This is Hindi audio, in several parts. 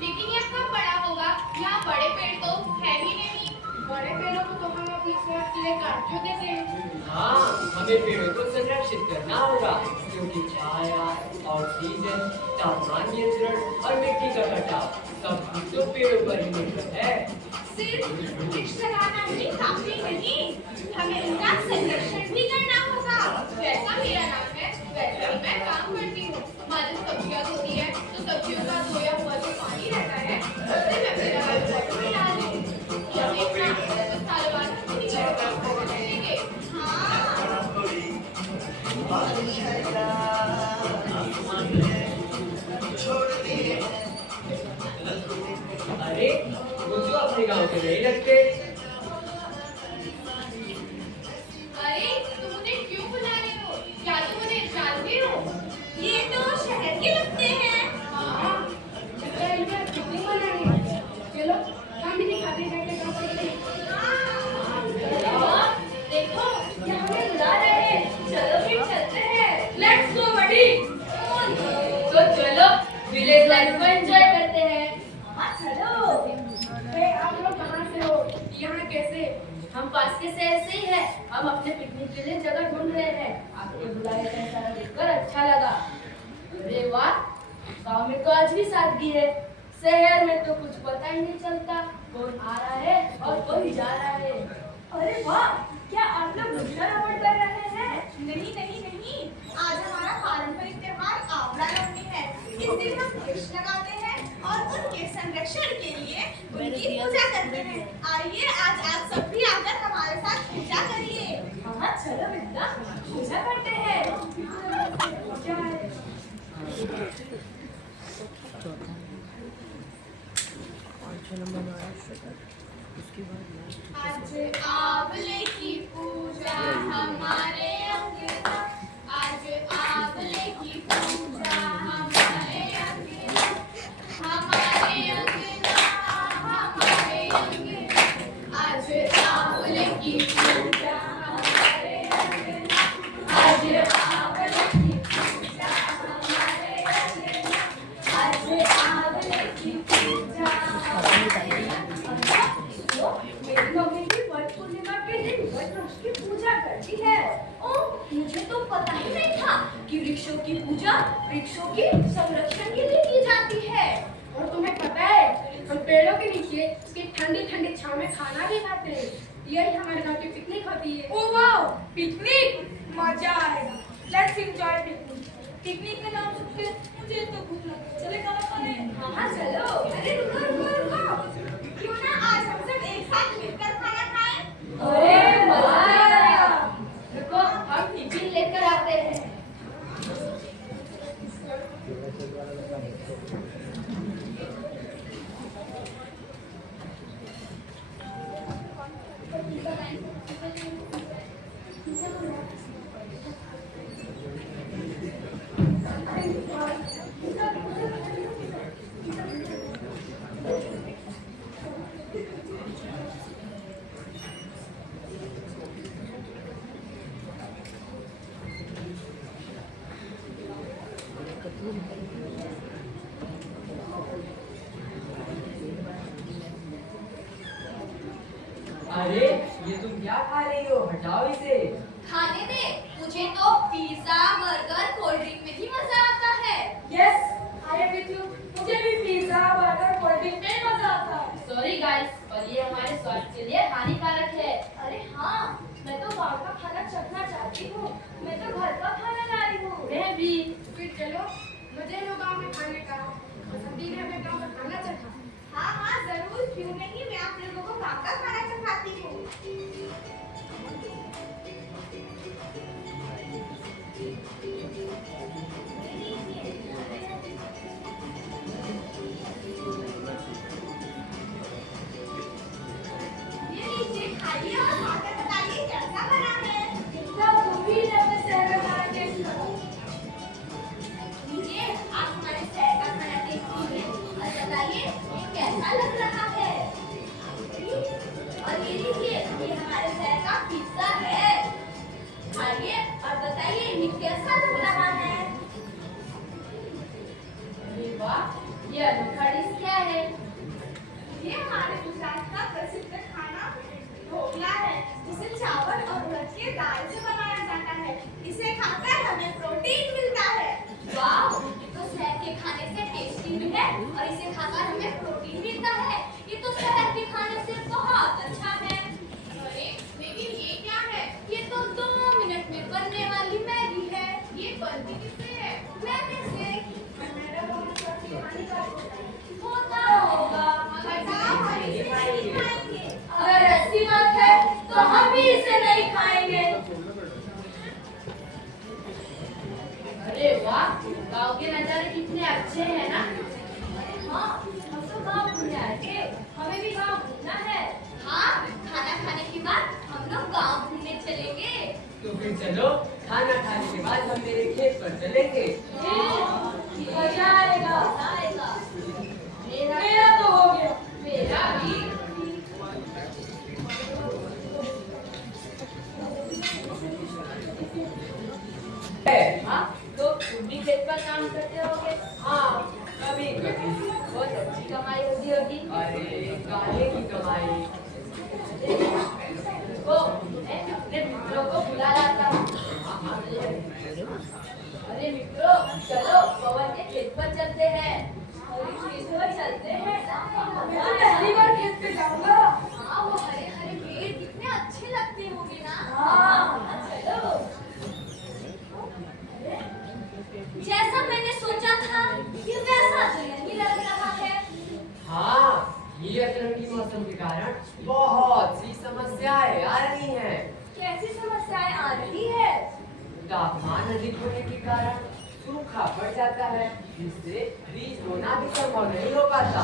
लेकिन ये कब बड़ा होगा? यहाँ बड़े पेड़ तो है ही नहीं। बड़े पेड़ों को तो हम अपनी सेहत के लिए काट जो देते हैं। हाँ, हमें पेड़ों को संरक्षित करना होगा क्योंकि छाया, ऑक्सीजन, तापमान नियंत्रण और मिट्टी का कटाव सब कुछ तो पेड़ों पर ही निर्भर है। सिर्फ वृक्ष लगाना ही काफी नहीं, हमें उनका संरक्षण भी करना होगा। जैसा मेरा नाम है वैसे ही मैं काम करती हूँ। माँ जब सब्जियाँ धोती है तो सब्जियों का धोया हुआ जो पानी रहता है उससे मैं मेरा वाटर में डाल दूँ। जब देखना तो साल बाद ठीक है। अरे वो तो अपने गांव के नहीं लगते। अरे तुम उन्हें क्यों बुला रहे हो? क्या तुम उन्हें जानते हो? ये तो शहर के लगते हैं। हाँ, कितनी बनानी? चलो हम भी दिखाते हैं क्या काम करते हैं। देखो ये हमें बुला रहे हैं। चलो फिर चलते हैं। लेट्स गो बडी। तो चलो विलेज लाइफ को एंजॉय करते हैं। हाँ चलो। आप लोग कहाँ से हो? यहाँ कैसे? हम पास के शहर से ही है। हम अपने पिकनिक के लिए जगह ढूंढ रहे हैं। आपके बुलाए का नजारा देखकर अच्छा लगा। अरे वाह, गांव में तो आज भी सादगी है। शहर में तो कुछ पता ही नहीं चलता कौन आ रहा है और कौन जा रहा है। अरे वाह, क्या आप लोग वृक्षारोपण कर रहे हैं? नहीं नहीं नहीं, आज हमारा पारंपरिक त्योहार आवड़ा नवमी है। इस दिन हम वृक्ष लगाते हैं और उनके संरक्षण के लिए उनकी पूजा करते हैं। आइए आज आप सब भी आकर हमारे साथ पूजा करिए। हाँ चलो बेटा, पूजा करते हैं। आज आंवले की पूजा हमारे अंगना, आज आंवले की पूजा हमारे अंगना, हमारे अंगना, हमारे अंगना, आज आंवले की पूजा हमारे अंगना, आज आंवले की पूजा हमारे अंगना, आज आंवले की पूजा हमारे अंगना। मेरी मम्मी भी वट पूर्णिमा के दिन वट वृक्ष की पूजा करती है। ओह, मुझे तो पता ही नहीं था कि वृक्षों की पूजा वृक्षों के संरक्षण के लिए की जाती है। और तुम्हें पता है हम पेड़ों के नीचे उसकी ठंडी ठंडी छांव में खाना भी खाते हैं। यही हमारे गांव की पिकनिक होती है। ओह वाओ, पिकनिक, मजा आएगा। Let's enjoy picnic. पिकनिक का नाम सुनते मुझे तो भूख लगी। चले खाना खाने? हाँ चलो। अरे रुको रुको रुको, क्यों ना आज हम सब एक साथ मिलकर खाना खाएं? अरे मजा आएगा। रुको, हम टिफिन लेकर आते हैं। अरे ये तुम क्या खा रही हो, हटाओ इसे। खाने दे, मुझे तो पिज्जा बर्गर कोल्ड ड्रिंक में ही मजा आता है। Yes, I am with you. मुझे भी पिज्जा बर्गर कोल्ड ड्रिंक में मजा आता है। सॉरी गाइस, पर ये हमारे स्वास्थ्य के लिए हानिकारक है। अरे हाँ, मैं तो बाहर का खाना चखना चाहती हूँ। मैं तो घर का खाना ला रही हूँ। मैं भी। फिर चलो, मजे लो गाँव में खाने का। संदीप ने गाँव का खाना चखा। हाँ हाँ जरूर, क्यों नहीं, मैं आप लोगों को गाँव का खाना चखाती हूँ। ये लीजिए, खाइए और खाकर बताइए कैसा बना है। तब तुम भी अपने शहर में खाना टेस्ट करो। लीजिए, आप हमारे शहर का खाना टेस्ट कीजिए और बताइए ये कैसा लग रहा है। और ये लीजिए, ये हमारे शहर का पिज्जा है। खाइए और बताइए ये कैसा लग रहा है। अरे वाह, ये अनोखा डिश क्या है? ये हमारे गुजरात का प्रसिद्ध खाना ढोकला है, जिसे चावल और उड़द की दाल से बनाया जाता है। इसे खाकर हमें प्रोटीन मिलता है। वाह, ये तो शहर के खाने से टेस्टी भी है और इसे खाकर हमें प्रोटीन मिलता है। ये तो शहर के खाने से बहुत अच्छा है। अरे लेकिन ये क्या है? ये तो 2 मिनट में बनने वाली मैगी है। ये बनती किससे है? मैदे से। होता होगा, बताओ हम इसे नहीं खाएंगे। अगर ऐसी बात है तो हम भी इसे नहीं खाएंगे। अरे वाह, गाँव के नज़ारे कितने अच्छे हैं ना? अरे हाँ, हम तो गाँव घूमने आएंगे। हमें भी गाँव घूमना है। हाँ, खाना खाने के बाद हम लोग गाँव घूमने चलेंगे। तो फिर चलो, खाना खाने के बाद हम मेरे खेत पर चलेंगे। मजा आएगा। आएगा। मेरा तो हो गया। मेरा भी। है। हाँ, तो तुम भी खेत पर काम करते होगे। हाँ, कभी कभी। बहुत अच्छी कमाई होती होगी। अरे काहे की कमाई। तो मैं अपने मित्रों को बुला लाता हूँ। अरे मित्रों, चलो पवन के खेत पर चलते हैं। अरे खेत पर चलते हैं। मैं तो पहली बार खेत पे जाऊंगा। हाँ, वो हरे हरे पेड़ कितने अच्छे लगते होंगे ना। हाँ। चलो। जैसा मैंने सोचा था, ये वैसा तो नहीं लग रहा है। हाँ, ये अतरंगी मौसम के कारण बहुत सी समस्याएं आ रही हैं। कैसी समस्याएं आ रही है? तापमान अधिक होने के कारण सूखा पड़ जाता है, जिससे बीज बोना भी संभव नहीं हो पाता।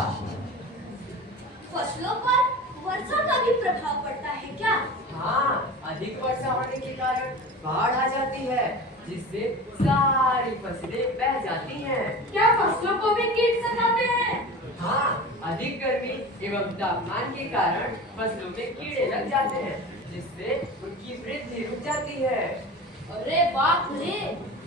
फसलों पर वर्षा का भी प्रभाव पड़ता है क्या? हाँ, अधिक वर्षा होने के कारण बाढ़ आ जाती है, जिससे सारी फसलें बह जाती हैं। क्या फसलों को भी कीट सताते हैं? हाँ, अधिक गर्मी एवं तापमान के कारण फसलों में कीड़े लग जाते हैं, जिससे उनकी वृद्धि रुक जाती है। अरे बाप रे,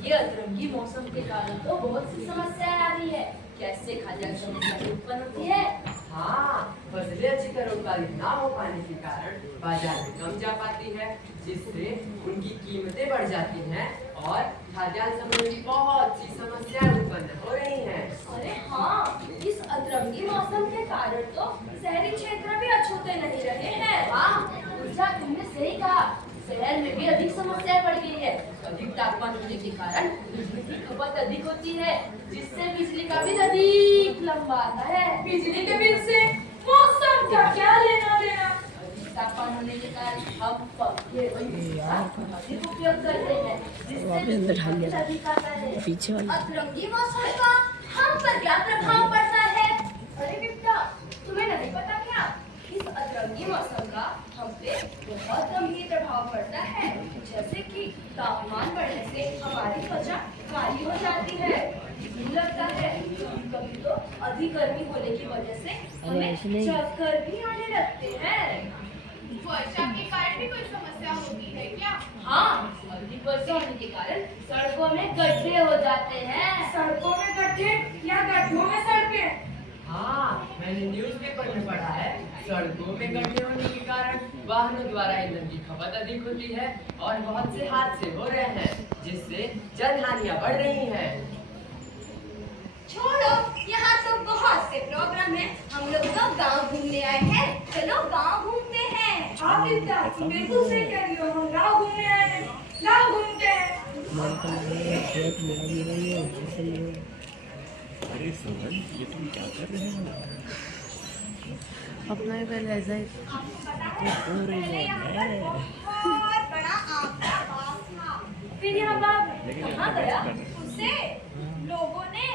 ये अतरंगी मौसम के कारण तो बहुत सी समस्याएं आ रही है। कैसे खाद्यान्न समस्या भी उत्पन्न होती है। हाँ, फसलें अच्छी तरह उत्पादित ना हो पाने के कारण बाजार में कम जा पाती है, जिससे उनकी कीमतें बढ़ जाती हैं और खाद्यान्न संबंधी बहुत सी समस्याएं उत्पन्न हो रही हैं। अरे हाँ, इस अतरंगी मौसम के कारण तो शहरी क्षेत्र भी अछूते नहीं रहे हैं। हाँ, ऊर्जा तुमने सही कहा। शहर में भी अधिक समस्याएं बढ़ गई है। अधिक तापमान होने के कारण बिजली की खपत अधिक होती है, जिससे बिजली का बिल अधिक लंबा आता है। बिजली के बिल से मौसम का क्या लेना देना? अधिक तापमान होने के कारण हम पंखे का अधिक उपयोग करते हैं, जिससे बिजली का बिल अधिक आता है। अतरंगी मौसम का हम पर क्या प्रभाव पड़ता है? अरे बिट्टा, तुम्हें नहीं पता क्या? इस अतरंगी मौसम का हम पे बहुत गंभीर प्रभाव पड़ता है। जैसे कि तापमान बढ़ने से हमारी त्वचा काली हो जाती है, लू लगता है, कभी तो अधिक गर्मी होने की वजह से हमें चक्कर भी आने लगते हैं। वर्षा के कारण भी कोई समस्या होती है क्या? हाँ, अधिक वर्षा होने के कारण सड़कों में गड्ढे हो जाते हैं। सड़कों में गड्ढे या गड्ढों में सड़कें? हाँ, मैंने न्यूज़पेपर में पढ़ा है। सड़कों में गड्ढे होने के कारण वाहनों द्वारा ईंधन की खपत अधिक होती है और बहुत से हादसे हो रहे हैं, जिससे जनहानियां बढ़ रही हैं। छोड़ो, यहाँ तो बहुत से प्रोग्राम है। हम लोग तो गांव घूमने आए हैं। चलो गांव घूमते हैं। हाँ दीदा, तुम बिल्कुल सही कह रही हो। हम गाँव घूमने आए हैं, गाँव घूमते हैं। अरे सोहन, ये तुम क्या कर रहे हो? अपना ही पहले ऐसा ही हो रही है। बहुत बड़ा आम का बाग था। फिर यहाँ बाप लेकिन कहाँ अपना गया? बात कर रहे हैं। उसे लोगों ने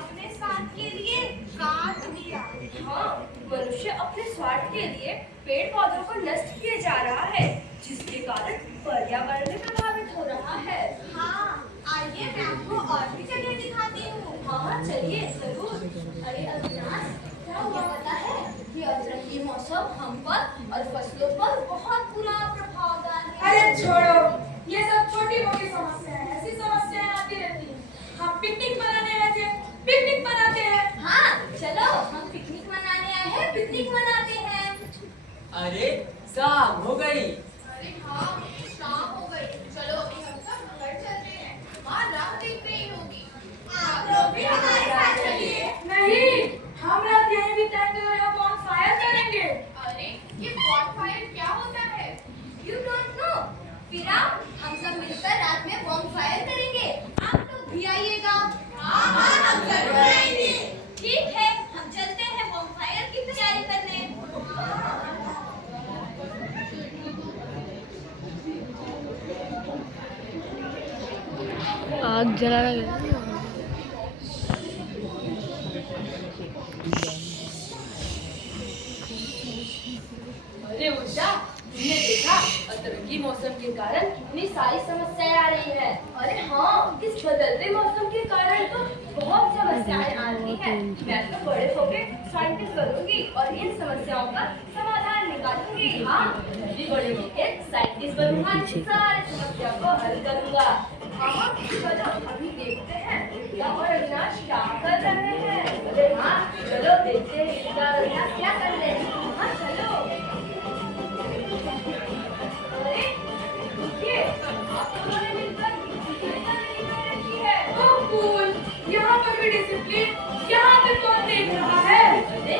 अपने स्वार्थ के लिए काट दिया। हाँ, मनुष्य अपने स्वार्थ के लिए पेड़ पौधों को नष्ट किए जा रहा है, जिसके कारण पर्यावरण भी प्रभावित हो रहा है। हाँ, आइए मैं आपको और भी जगह दिखाती हूँ। हाँ, चलिए जरूर। अरे अविनाश, क्या हुआ पता है कि अतरंगी मौसम हम पर और फसलों पर बहुत बुरा प्रभाव डाल रहा है। अरे छोड़ो, ये सब छोटी मोटी समस्याएं हैं। ऐसी समस्याएं आती रहती हैं। हम पिकनिक मनाने आए थे, पिकनिक मनाते हैं। हाँ, चलो हम पिकनिक मनाने आए हैं, पिकनिक मनाते हैं। अरे शाम हो गई। अरे हाँ, शाम हो गई। चलो अभी हम सब घर चलते हैं। माँ राह देख रही होगी। आप लोग भी हमारे साथ चलिए। नहीं, हम रात यहीं बिताएंगे और यहाँ bonfire करेंगे। अरे ये bonfire क्या होता है? You don't know? फिर आओ, हम सब मिलकर रात में bonfire करेंगे। आप लोग भी आइएगा। हाँ हाँ, हम जरूर आएंगे। ठीक है, हम चलते हैं bonfire की तैयारी करने। आग जला रहा है। अरे उषा, तुमने देखा अतरंगी मौसम के कारण कितनी सारी समस्याएं आ रही हैं। अरे हाँ, इस बदलते मौसम के कारण तो बहुत समस्याएं आ रही हैं। मैं तो बड़े होके साइंटिस्ट बनूंगी और इन समस्याओं का समाधान निकालूंगी। हाँ, मैं भी बड़े होके साइंटिस्ट बनूंगा, सारी समस्या को हल करूंगा। हाँ, चलो अभी देखते हैं क्या और अविनाश क्या कर रहे हैं। अरे हाँ, चलो देखते हैं इनका अविनाश क्या कर रहे हैं। हाँ चलो। अरे देखिए, आप लोगों ने मिलकर कितनी सारी मीटिंग रखी है। ओह कूल, यहाँ पर भी डिसिप्लिन। यहाँ पे कौन देख रहा है? अरे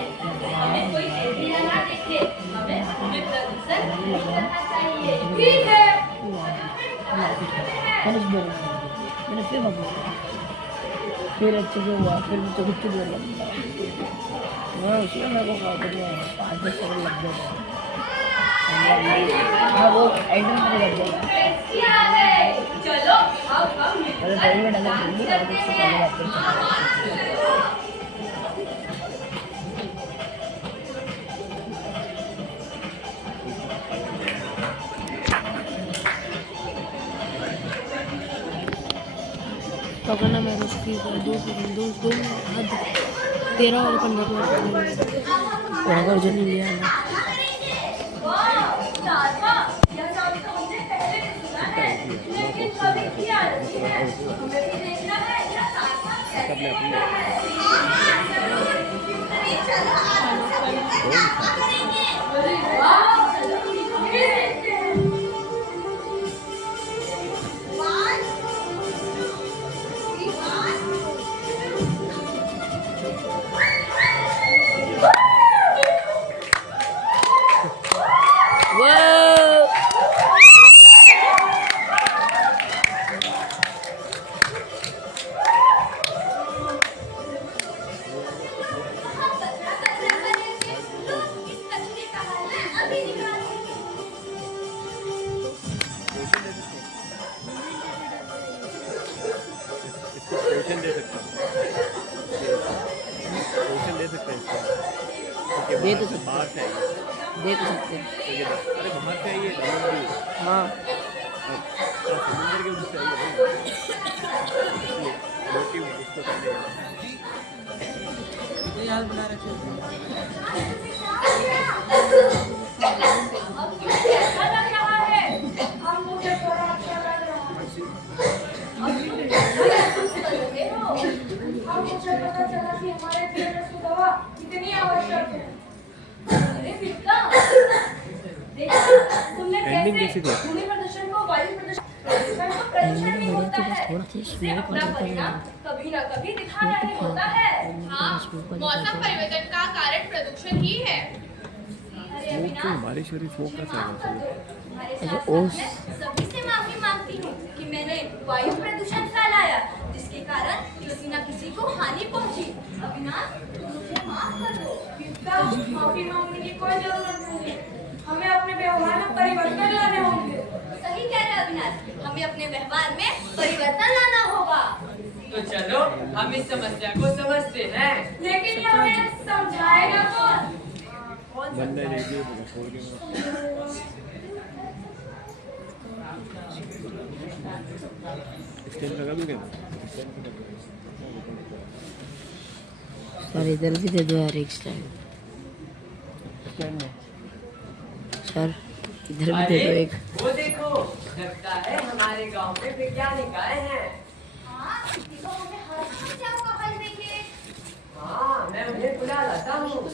हमें कोई देखे या ना देखे, हमें प्रदूषण नहीं करना चाहिए। ठीक है। मैंने फिर वापस फिर अच्छे से हुआ, फिर मुझे कुछ देर लग गया। मैं उसी में मेरे को कॉल करना 5-10 सेकंड लग जाता है। हाँ, वो एकदम से लग जाएगा। टेस्टी आ गए। चलो अब हम अरे मिलकर 2 मिनट अगर डांस जल्दी करते उससे पहले हैं। बात करते हैं। पकड़ना मैं उसकी 13 और 15 मिनट अगर जो नहीं लिया ना वाह, दादा, यह नाम तो हमने पहले भी सुना है, लेकिन कभी किया नहीं है। हमें भी देखना है यह दादा कैसे होता है। अरे वाह, चलो ये देखते हैं। पोषण दे सकता हूँ, पोषण दे सकते हैं इसका। ठीक है, दे तो बाहर- बाहर से आइए। दे तो सकते हैं। ठीक है, अरे बाहर से आइए, समुद्र हाँ, के उससे आइए, इसलिए मोटिव उसको करने का। याद बना रखे अब कैसा लग रहा है? हम मुझे थोड़ा अच्छा लग रहा है। अब तुम क्या महसूस कर रहे हो? हम मुझे पता चला कि हमारे पेड़ की दवा कितनी सी थी। भूमि प्रदूषण को वायु प्रदूषण को प्रदूषण भी होता है। थोड़ा सी इससे स्लो अपना कर परिणाम कभी ना कभी दिखाना ही होता है। हाँ, मौसम परिवर्तन का कारण प्रदूषण ही है। अरे वो क्यों अविनाश, बारिश हो रही स्मोक का माफ कर चाहिए। दो। तुम्हारे अच्छा, साथ ओस। मैं सभी से माफी मांगती हूँ कि मैंने वायु प्रदूषण फैलाया, जिसके कारण किसी न किसी को हानि पहुंची। अविनाश, मुझे माफ कर दो। गीता, माफी मांगने की कोई जरूरत नहीं है। हमें अपने व्यवहार में परिवर्तन लाने होंगे। सही कह रहे अविनाश, हमें अपने व्यवहार में परिवर्तन लाना होगा। तो चलो हम इस समस्या को समझते हैं। लेकिन ये हमें समझाएगा कौन? बंदा नहीं दिए तो छोड़ के स्टैंड लगा दूं क्या? सर इधर भी दे दो यार एक स्टैंड। स्टैंड में सर इधर भी दे दो एक। वो देखो, लगता है हमारे गांव में वैज्ञानिक आए हैं। हाँ, देखो हमें हर समस्या का हल देंगे। हाँ, मैं उन्हें बुला लाता हूँ।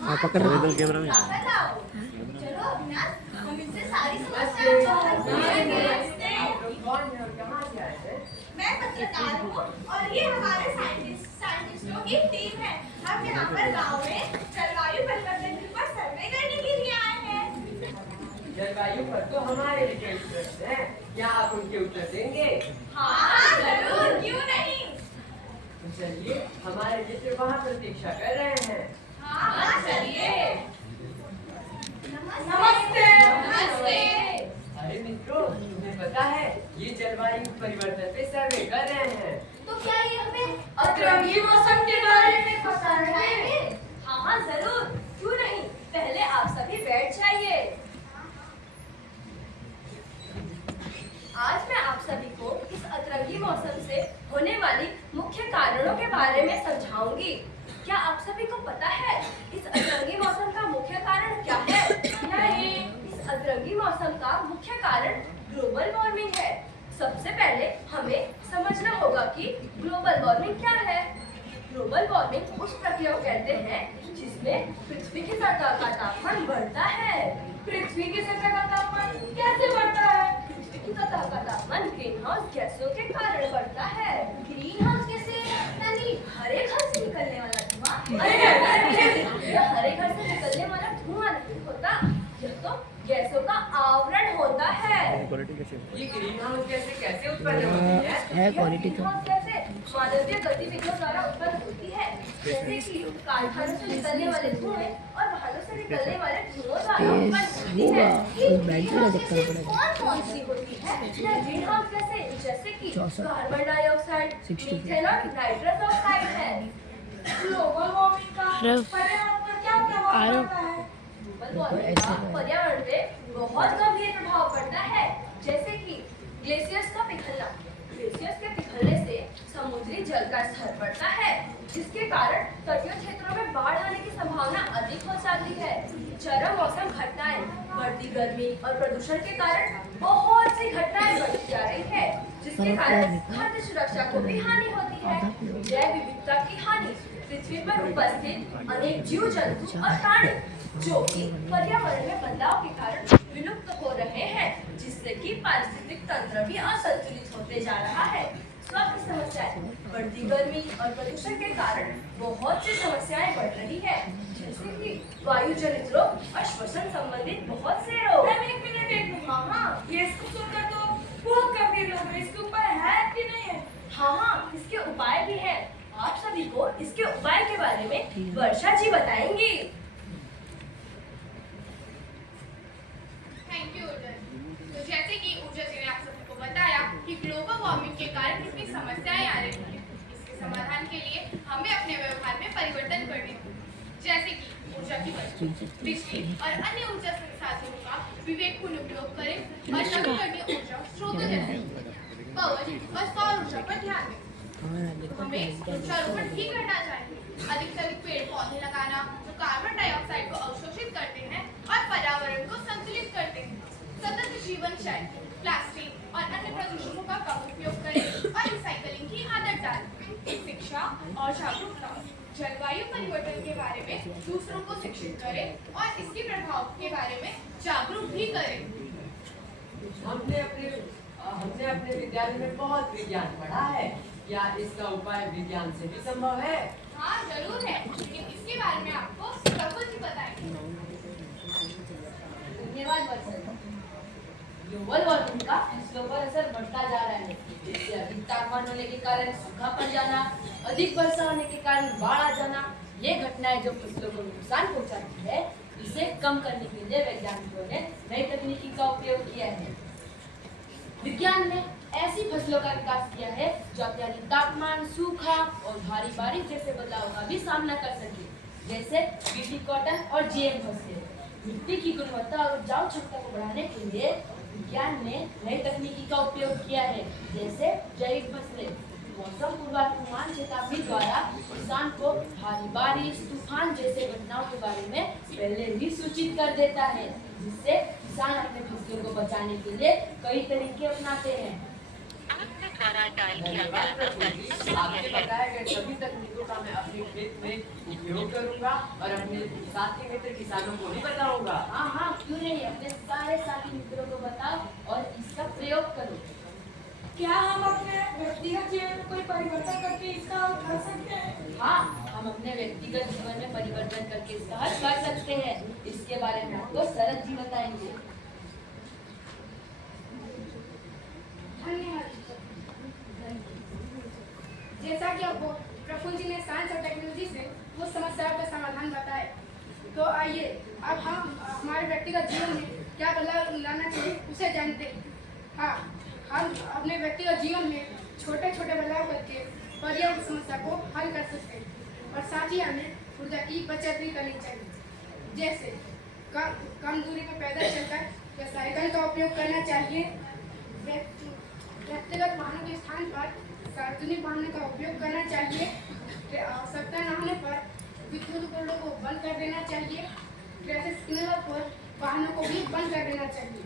हाँ पकड़ लो। इधर कैमरा में ताकत आओ। चलो अविनाश, हम इनसे सारी समस्याओं का हल ढूंढेंगे। आप लोग कौन हैं और कहाँ से आए हैं? मैं पत्रकार हूँ और ये हमारे साइंटिस्टों की टीम है। हम यहाँ पर गांव में जलवायु परिवर्तन पर सर्वे करने के लिए आए हैं। जलवायु पर तो हमारे भी कई प्रश्न हैं। क्या आप उनके उत्तर देंगे? हाँ जरूर, क्यों नहीं। तो चलिए, हमारे मित्र वहाँ प्रतीक्षा कर रहे हैं। हाँ चलिए। नमस्ते। नमस्ते। अरे मित्रों, तुम्हें पता है ये जलवायु परिवर्तन पे सर्वे कर रहे हैं। तो क्या ये हमें अतरंगी मौसम के बारे में पता है? बताएंगे? हाँ हाँ जरूर, क्यों नहीं। पहले आप सभी बैठ जाइए। आज मैं आप सभी को इस अतरंगी मौसम से होने वाली मुख्य कारणों के बारे में समझाऊंगी। क्या आप सभी को पता है इस अतरंगी मौसम का मुख्य कारण क्या है? नहीं, इस अतरंगी मौसम का मुख्य कारण ग्लोबल वार्मिंग है। सबसे पहले हमें समझना होगा कि ग्लोबल वार्मिंग क्या है। ग्लोबल वार्मिंग उस प्रक्रिया को कहते हैं जिसमें पृथ्वी की सतह का तापमान बढ़ता है। पृथ्वी की सतह का तापमान कैसे बढ़ता है? पृथ्वी की सतह का तापमान ग्रीन हाउस गैसों के कारण बढ़ता है। ग्रीन हाउस गैसें यानी हरे घर से निकलने वाला धुआं। यह हरे घर से निकलने वाला धुआं नहीं होता, यह तो गैसों का आवरण होता है। क्वालिटी कैसी है? ये ग्रीन हाउस कैसे उत्पन्न होती है? है क्वालिटी तो। मानवीय गतिविधियों द्वारा उत्पन्न होती है, जैसे कि कारखानों से निकलने वाले धुएं और वाहनों से निकलने वाले धुओं द्वारा उत्पन्न होती है। होगा, बैटरी का देखना पड़ेगा। कौन कौन सी होती है? यह ग्रीन हाउस गैसें जैसे कि 64, कार्बन डाइऑक्साइड, 64, मीथेन और नाइट्रस ऑक्साइड है। ग्लोबल वार्मिंग का अरे। पर्यावरण पर क्या प्रभाव अरे। पड़ता है? ग्लोबल वार्मिंग का पर्यावरण पे बहुत गंभीर प्रभाव पड़ता है, जैसे कि ग्लेशियर्स का पिघलना। ग्लेशियर्स के पिघलने से समुद्री जल का स्तर बढ़ता है, जिसके कारण तटीय क्षेत्रों में बाढ़ आने की संभावना अधिक हो जाती है। चरम मौसम घटनाएं, बढ़ती गर्मी और प्रदूषण के कारण बहुत सी घटनाएं बढ़ती जा रही है, जिसके कारण खाद्य सुरक्षा को भी हानि होती है। जैव विविधता की हानि, पृथ्वी पर उपस्थित अनेक जीव जंतु और प्राणी जो कि पर्यावरण में बदलाव के कारण विलुप्त हो रहे हैं, जिससे कि पारिस्थितिक तंत्र भी असंतुलित होते जा रहा है। स्वास्थ्य समस्याएं, बढ़ती गर्मी और प्रदूषण के कारण बहुत सी समस्याएं बढ़ रही है, जैसे कि वायु जनित रोग और श्वसन संबंधित बहुत से रोग। मैम एक मिनट। हाँ ये इसको सुनकर तो बहुत गंभीर लग रहा है। इसके ऊपर है कि नहीं है? हाँ, इसके उपाय भी हैं। आप सभी को इसके उपाय के बारे में वर्षा जी बताएंगी। थैंक यू ऊर्जा। तो जैसे कि ऊर्जा जी ने आप सबको बताया कि ग्लोबल वार्मिंग के कारण कितनी समस्याएं आ रही हैं, इसके समाधान के लिए हमें अपने व्यवहार में परिवर्तन करने होंगे, जैसे कि ऊर्जा की बचत, बिजली और अन्य ऊर्जा संसाधनों का विवेकपूर्ण उपयोग करें और नवीकरणीय ऊर्जा स्रोतों जैसे पवन और सौर ऊर्जा पर ध्यान दें। हमें वृक्षारोपण भी करना चाहिए। अधिक से अधिक पेड़ पौधे लगाना जो कार्बन डाइऑक्साइड को अवशोषित करते हैं और पर्यावरण को संतुलित करते हैं। सतत जीवन शैली, प्लास्टिक और अन्य प्रदूषकों का कम उपयोग करें और रिसाइकलिंग की आदत डालें। शिक्षा और जागरूकता, जलवायु परिवर्तन के बारे में दूसरों को शिक्षित करें और इसके प्रभाव के बारे में जागरूक भी करें। हमने अपने विद्यालय में बहुत विज्ञान पढ़ा है। क्या इसका उपाय विज्ञान से भी संभव है? हाँ जरूर है, लेकिन इसके बारे में आपको प्रभु जी बताएंगे। धन्यवाद वत्सल। ग्लोबल वार्मिंग का फसलों पर असर बढ़ता जा रहा है, जिससे अधिक तापमान होने के कारण सूखा पड़ जाना, अधिक वर्षा होने के कारण बाढ़ आ जाना, ये घटनाएं जो फसलों को नुकसान पहुंचाती है, इसे कम करने के लिए वैज्ञानिकों ने नई तकनीकी का उपयोग किया है। विज्ञान ने ऐसी फसलों का विकास किया है जो अत्यधिक तापमान, सूखा और भारी बारिश जैसे बदलाव का भी सामना कर सके, जैसे बीटी कॉटन और जीएम फसलें। मिट्टी की गुणवत्ता और उपजाऊ क्षमता को बढ़ाने के लिए विज्ञान ने नई तकनीकी का उपयोग किया है, जैसे जैविक फसलें। मौसम पूर्वानुमान चेतावनी द्वारा किसान को भारी बारिश, तूफान जैसे घटनाओं के बारे में पहले ही सूचित कर देता है, जिससे किसान अपने फसलों को बचाने के लिए कई तरीके अपनाते हैं। धन्यवाद प्रभु जी। आपके बताए गए सभी तकनीकों का मैं अपने खेत में उपयोग करूंगा और अपने साथी मित्र किसानों को भी बताऊंगा। हाँ हाँ, क्यों नहीं, अपने सारे साथी मित्रों को बताओ और इसका प्रयोग करो। क्या हम अपने व्यक्तिगत जीवन में कोई परिवर्तन करके इसका हल कर सकते हैं? हाँ, हम अपने व्यक्तिगत जीवन में परिवर्तन करके इसका हल कर सकते हैं। इसके बारे में आपको शरद जी बताएंगे। धन्यवाद। जैसा कि आपको प्रफुल्ल जी ने साइंस और टेक्नोलॉजी से वो समस्याओं का समाधान बताए, तो आइए अब हम हमारे व्यक्तिगत जीवन में क्या बदलाव लाना चाहिए उसे जानते हैं। हाँ, हम अपने व्यक्तिगत जीवन में छोटे छोटे बदलाव करके पर्यावरण समस्या को हल कर सकते हैं और साथ ही हमें ऊर्जा की बचत भी करनी चाहिए, जैसे कम दूरी पर पैदल चलकर या साइकिल का उपयोग करना चाहिए। व्यक्तिगत वाहनों के स्थान पर सार्वजनिक वाहनों का उपयोग करना चाहिए। आवश्यकता न होने पर विद्युत उपकरणों को बंद कर देना चाहिए। ट्रैफिक सिग्नलों पर वाहनों को भी बंद कर देना चाहिए।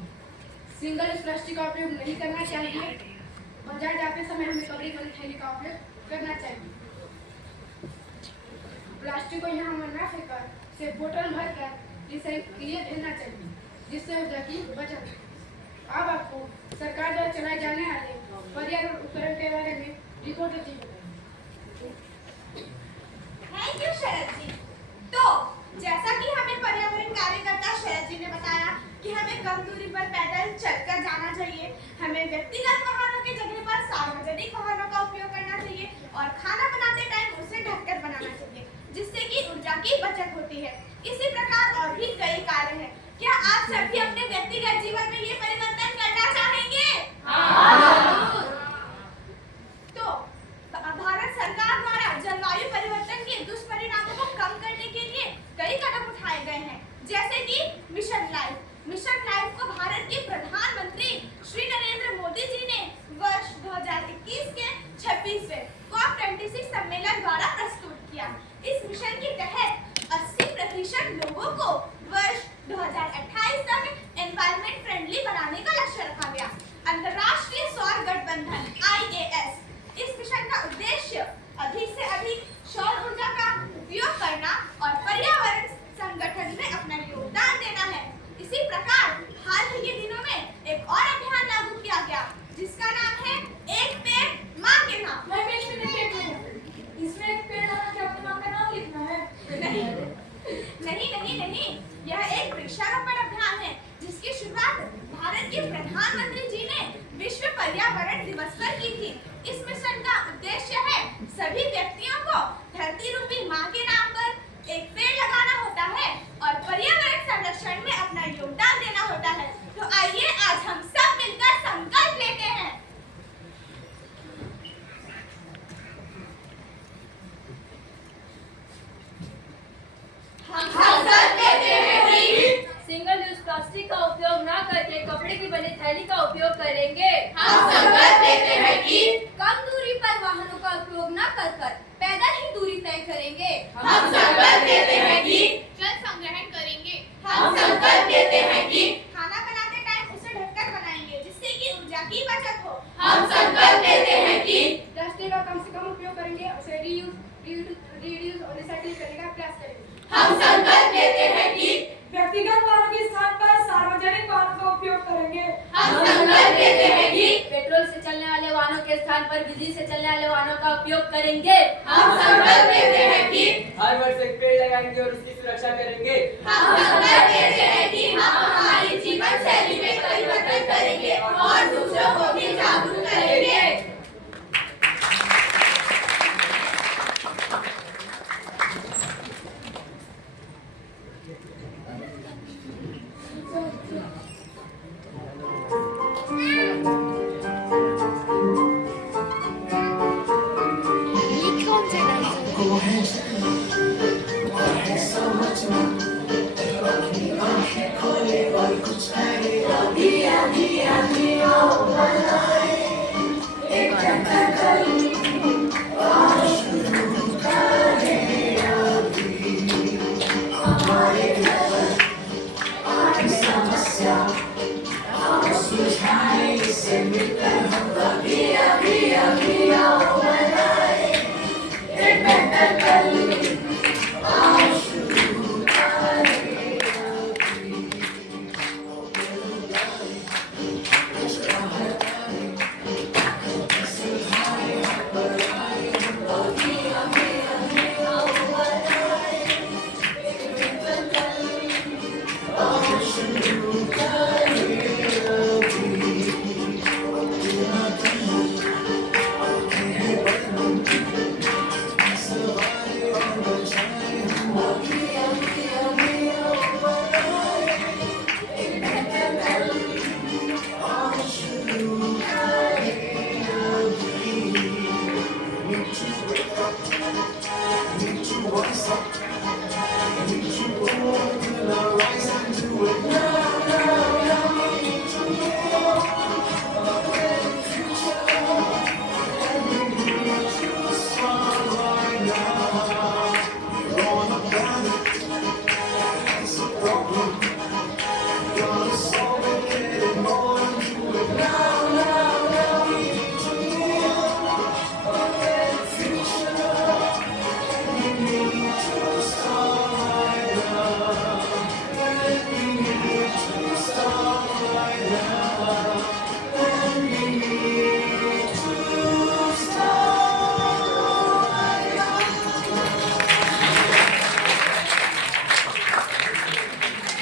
सिंगल यूज प्लास्टिक का उपयोग नहीं करना चाहिए। बाजार जाते समय हमें कपड़े वाली थैली का उपयोग करना चाहिए। प्लास्टिक को यहाँ न फेंककर से बोतल भरकर रिसाइकिल के लिए भेजना चाहिए, जिससे ऊर्जा की बचत हो। अब आपको सरकार द्वारा चलाए जाने वाले पर्यावरण उपकरण के बारे में रिपोर्ट दी। थैंक यू शरद जी। तो जैसा कि हमें पर्यावरण कार्यकर्ता शरद जी ने बताया कि हमें कम दूरी पर पैदल चलकर जाना चाहिए, हमें व्यक्तिगत वाहनों की जगह पर सार्वजनिक वाहनों का उपयोग करना चाहिए और खाना बनाते टाइम उसे ढककर बनाना चाहिए, जिससे कि ऊर्जा की बचत होती है। इसी प्रकार और भी कई कार्य हैं। क्या आप सभी अपने व्यक्तिगत जीवन में ये परिवर्तन करना चाहेंगे? तो भारत सरकार द्वारा जलवायु परिवर्तन के दुष्परिणामों को कम करने के लिए कई कदम उठाए गए हैं, जैसे कि मिशन लाइफ। मिशन लाइफ को भारत के प्रधानमंत्री श्री नरेंद्र मोदी जी ने वर्ष 2021 के 26वें COP26 सम्मेलन द्वारा प्रस्तुत किया। इस मिशन के तहत 80% लोगों को वर्ष 2028 तक एनवायरमेंट फ्रेंडली बनाने का लक्ष्य रखा गया। अंतर्राष्ट्रीय सौर गठबंधन IAS इस मिशन का उद्देश्य अधिक से अधिक सौर ऊर्जा का उपयोग करना और पर्यावरण संगठन में अपना योगदान देना है। इसी प्रकार हाल ही के दिनों में एक और अभियान लागू किया गया, जिसका नाम है एक पेड़ मां के नाम। इसमें एक पेड़ लगा के अपनी मां का नाम लिखना है? नहीं, यह एक वृक्षारोपण अभियान है, जिसकी शुरुआत भारत के प्रधानमंत्री जी ने विश्व पर्यावरण दिवस पर की थी। इस मिशन का उद्देश्य है सभी व्यक्तियों को धरती रूपी मां के नाम पर एक पेड़ लगाना होता है और पर्यावरण संरक्षण में अपना योगदान देना होता है। तो आइए आज हम सब मिलकर संकल्प लेते हैं। हम संकल्प लेते हैं कि सिंगल यूज प्लास्टिक का उपयोग न करके कपड़े की बनी थैली का उपयोग करेंगे। हम संकल्प लेते हैं कि कम दूरी पर वाहनों का उपयोग न कर पैदल ही दूरी तय करेंगे। हम संकल्प लेते हैं कि जल संग्रहण करेंगे। हम संकल्प लेते हैं कि खाना बनाते टाइम उसे ढककर बनाएंगे, जिससे कि ऊर्जा की बचत हो। हम संकल्प लेते हैं कि प्लास्टिक का कम से कम उपयोग करेंगे, उसे रीयूज और रिसाइकिल करने का प्रयास करेंगे। हम संकल्प लेते हैं कि व्यक्तिगत वाहनों के स्थान पर सार्वजनिक वाहनों का उपयोग करेंगे। हम के स्थान पर बिजली से चलने वाले वाहनों का उपयोग करेंगे। हम संकल्प लेते हैं कि हर वर्ष एक पेड़ लगाएंगे और उसकी सुरक्षा करेंगे। हम संकल्प लेते हैं कि हम हमारी जीवन शैली में परिवर्तन करेंगे और दूसरों को भी जागरूक करेंगे। Dia, dia, dia,